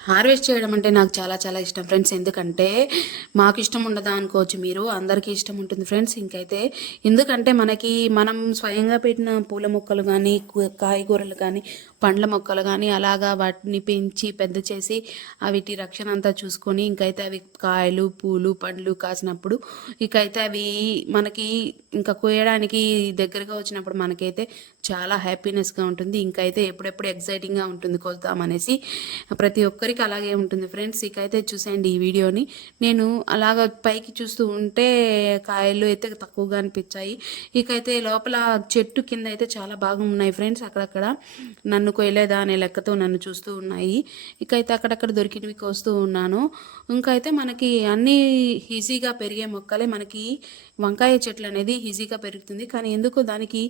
Harvest చేయడం అంటే నాకు చాలా చాలా ఇష్టం ఫ్రెండ్స్. ఎందుకంటే మాకు ఇష్టం ఉండదా అనుకోవచ్చు మీరు. అందరికీ ఇష్టం ఉంటుంది ఫ్రెండ్స్. ఇంకైతే ఎందుకంటే మనకి మనం స్వయంగా పెట్టిన పూల మొక్కలు కానీ కాయగూరలు కానీ పండ్ల మొక్కలు కానీ అలాగా వాటిని పెంచి పెద్ద చేసి వీటి రక్షణ అంతా చూసుకొని ఇంకైతే అవి కాయలు పూలు పండ్లు కాసినప్పుడు ఇకైతే అవి మనకి ఇంకా కోయడానికి దగ్గరగా వచ్చినప్పుడు మనకైతే చాలా హ్యాపీనెస్గా ఉంటుంది. ఇంకైతే ఎప్పుడెప్పుడు ఎగ్జైటింగ్గా ఉంటుంది కొద్దామనేసి ప్రతి ఒక్కరికి అలాగే ఉంటుంది ఫ్రెండ్స్. ఇకైతే చూసేయండి ఈ వీడియోని. నేను అలాగ పైకి చూస్తూ ఉంటే కాయలు అయితే తక్కువగా అనిపించాయి. ఇకైతే లోపల చెట్టు కింద అయితే చాలా బాగా ఉన్నాయి ఫ్రెండ్స్ అక్కడక్కడ. నన్ను కొయ్యలేదా అనే లెక్కతో నన్ను చూస్తూ ఉన్నాయి. ఇకైతే అక్కడక్కడ దొరికినవి కోస్తూ ఉన్నాను. ఇంకైతే మనకి అన్నీ ఈజీగా పెరిగే మొక్కలే. మనకి వంకాయ చెట్లు అనేది ఈజీగా పెరుగుతుంది. కానీ ఎందుకో దానికి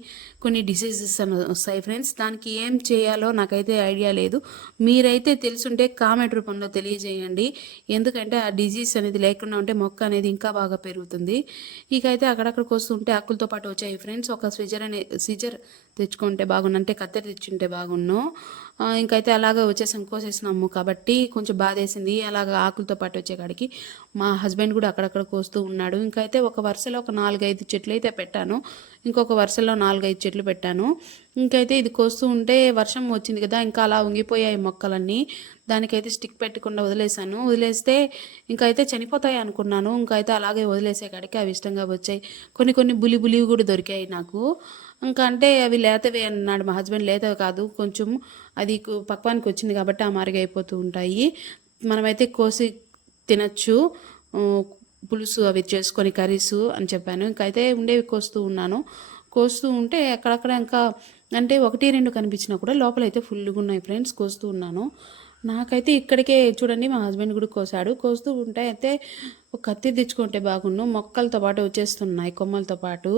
కొన్ని డిసీజెస్ అని వస్తాయి ఫ్రెండ్స్ దానికి ఏం చేయాలో నాకైతే ఐడియా లేదు. మీరైతే తెలుసుంటే కామెంట్ రూపంలో తెలియజేయండి. ఎందుకంటే ఆ డిజీజ్ అనేది లేకుండా ఉంటే మొక్క అనేది ఇంకా బాగా పెరుగుతుంది. ఇకైతే అక్కడక్కడికి వస్తుంటే ఆకులతో పాటు వచ్చాయి. ఫ్రెండ్స్ ఒక స్విజర్ అనే స్విజర్ తెచ్చుకుంటే బాగుండు అంటే కత్తెర తెచ్చుంటే బాగున్నాను ఇంకైతే అలాగే వచ్చేసాం కోసేసినాము కాబట్టి కొంచెం బాధ వేసింది అలాగ ఆకులతో పాటు వచ్చేకాడికి మా హస్బెండ్ కూడా అక్కడక్కడ కోస్తూ ఉన్నాడు. ఇంకైతే ఒక వరుసలో ఒక నాలుగైదు చెట్లు అయితే పెట్టాను. ఇంకొక వరుసలో నాలుగైదు చెట్లు పెట్టాను. ఇంకైతే ఇది కోస్తూ ఉంటే వర్షం వచ్చింది కదా ఇంకా అలా ఉంగిపోయాయి మొక్కలన్నీ. దానికైతే స్టిక్ పెట్టకుండా వదిలేసాను వదిలేస్తే ఇంకైతే చనిపోతాయి అనుకున్నాను. ఇంకైతే అలాగే వదిలేసే కాడికి అవి ఇష్టంగా వచ్చాయి. కొన్ని కొన్ని బులి బులివి కూడా దొరికాయి నాకు. ఇంకా అంటే అవి లేతవే అన్నాడు మా హస్బెండ్. లేతవి కాదు కొంచెం అది పక్వానికి వచ్చింది కాబట్టి ఆ మారిగైపోతూ ఉంటాయి. మనమైతే కోసి తినచ్చు. పులుసు అవి చేసుకొని కర్రీస్ అని చెప్పాను. ఇంకైతే ఉండేవి కోస్తూ ఉన్నాను. కోస్తూ ఉంటే అక్కడక్కడ ఇంకా అంటే ఒకటి రెండు కనిపించినా కూడా లోపల అయితే ఫుల్గా ఉన్నాయి ఫ్రెండ్స్ కోస్తూ ఉన్నాను. నాకైతే ఇక్కడికే చూడండి మా హస్బెండ్ కూడా కోసాడు. కోస్తూ ఉంటే అయితే ఒక కత్తి తెచ్చుకుంటే బాగుండు మొక్కలతో పాటు వచ్చేస్తున్నాయి కొమ్మలతో పాటు.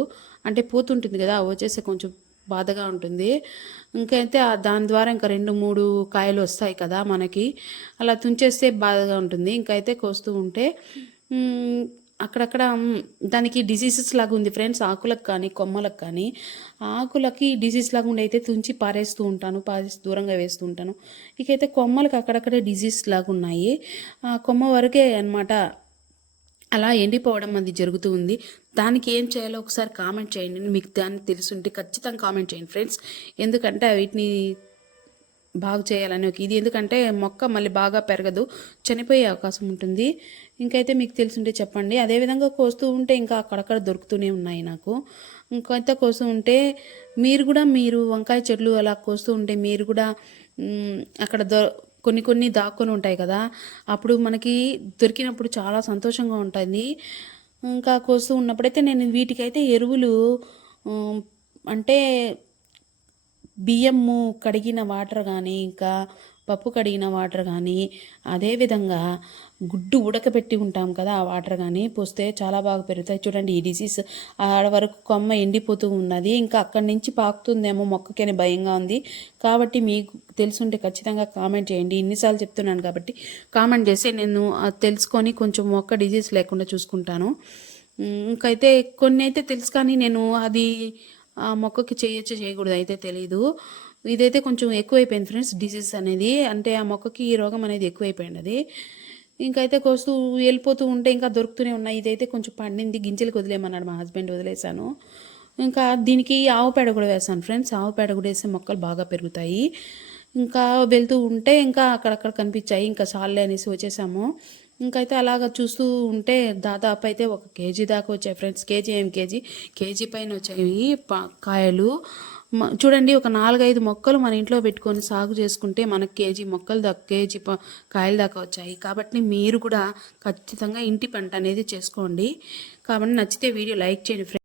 అంటే పూతుంటుంది కదా వచ్చేస్తే కొంచెం బాధగా ఉంటుంది. ఇంకైతే దాని ద్వారా ఇంకా రెండు మూడు కాయలు వస్తాయి కదా మనకి. అలా తుంచేస్తే బాధగా ఉంటుంది. ఇంకైతే కోస్తూ ఉంటే అక్కడక్కడ దానికి డిసీజెస్ లాగా ఉంది ఫ్రెండ్స్ ఆకులకు కానీ కొమ్మలకు కానీ. ఆకులకి డిసీజ్ లాగా ఉండి అయితే తుంచి పారేస్తూ ఉంటాను పారేసి దూరంగా వేస్తూ ఉంటాను. ఇకైతే కొమ్మలకు అక్కడక్కడే డిసీజ్ లాగా ఉన్నాయి. ఆ కొమ్మ వరకే అనమాట అలా ఎండిపోవడం అది జరుగుతూ ఉంది. దానికి ఏం చేయాలో ఒకసారి కామెంట్ చేయండి. మీకు దాన్ని తెలుసుంటే ఖచ్చితంగా కామెంట్ చేయండి ఫ్రెండ్స్ ఎందుకంటే వీటిని బాగు చేయాలని ఒక ఇది. ఎందుకంటే మొక్క మళ్ళీ బాగా పెరగదు చనిపోయే అవకాశం ఉంటుంది. ఇంకైతే మీకు తెలిసింటే చెప్పండి. అదేవిధంగా కోస్తూ ఉంటే ఇంకా అక్కడక్కడ దొరుకుతూనే ఉన్నాయి నాకు. ఇంకైతే కోస్తూ ఉంటే మీరు కూడా మీరు వంకాయ చెట్లు అలా కోస్తూ ఉంటే మీరు కూడా అక్కడ దొ కొన్ని కొన్ని దాక్కుని ఉంటాయి కదా. అప్పుడు మనకి దొరికినప్పుడు చాలా సంతోషంగా ఉంటుంది. ఇంకా కోస్తూ ఉన్నప్పుడైతే నేను వీటికైతే ఎరువులు అంటే బియ్యము కడిగిన వాటర్ కానీ ఇంకా పప్పు కడిగిన వాటర్ కానీ అదేవిధంగా గుడ్డు ఉడకబెట్టి ఉంటాం కదా ఆ వాటర్ కానీ పోస్తే చాలా బాగా పెరుగుతాయి. చూడండి ఈ డిసీజ్ ఆడ వరకు కొమ్మ ఎండిపోతూ ఉన్నది. ఇంకా అక్కడి నుంచి పాకుతుందేమో మొక్కకని భయంగా ఉంది. కాబట్టి మీకు తెలుసుంటే ఖచ్చితంగా కామెంట్ చేయండి. ఇన్నిసార్లు చెప్తున్నాను కాబట్టి కామెంట్ చేసి నేను తెలుసుకొని కొంచెం మొక్క డిజీజ్ లేకుండా చూసుకుంటాను. ఇంకైతే కొన్ని అయితే తెలుసు కానీ నేను అది ఆ మొక్కకి చేయొచ్చు చేయకూడదు అయితే తెలీదు. ఇదైతే కొంచెం ఎక్కువైపోయింది ఫ్రెండ్స్ డిసీజ్ అనేది. అంటే ఆ మొక్కకి ఈ రోగం అనేది ఎక్కువైపోయింది అది. ఇంకైతే కోస్తూ వెళ్ళిపోతూ ఉంటే ఇంకా దొరుకుతూనే ఉన్నాయి. ఇదైతే కొంచెం పండింది గింజలకు వదిలేమన్నాడు మా హస్బెండ్ వదిలేశాను. ఇంకా దీనికి ఆవు పేడ కూడా వేసాను ఫ్రెండ్స్ ఆవు పేడ కూడా వేస్తే మొక్కలు బాగా పెరుగుతాయి. ఇంకా వెళ్తూ ఉంటే ఇంకా అక్కడక్కడ కనిపించాయి. ఇంకా చాలే అనేసి వచ్చేసాము. ఇంకైతే అలాగ చూస్తూ ఉంటే దాదాపు అయితే ఒక కేజీ దాకా వచ్చాయి ఫ్రెండ్స్. కేజీ ఏం కేజీ? కేజీ పైన వచ్చాయి కాయలు. చూడండి ఒక నాలుగైదు మొక్కలు మన ఇంట్లో పెట్టుకొని సాగు చేసుకుంటే మనకు కేజీ మొక్కలు దాకా కేజీ కాయలు దాకా వచ్చాయి. కాబట్టి మీరు కూడా ఖచ్చితంగా ఇంటి పంట అనేది చేసుకోండి. కాబట్టి నచ్చితే వీడియో లైక్ చేయండి ఫ్రెండ్స్.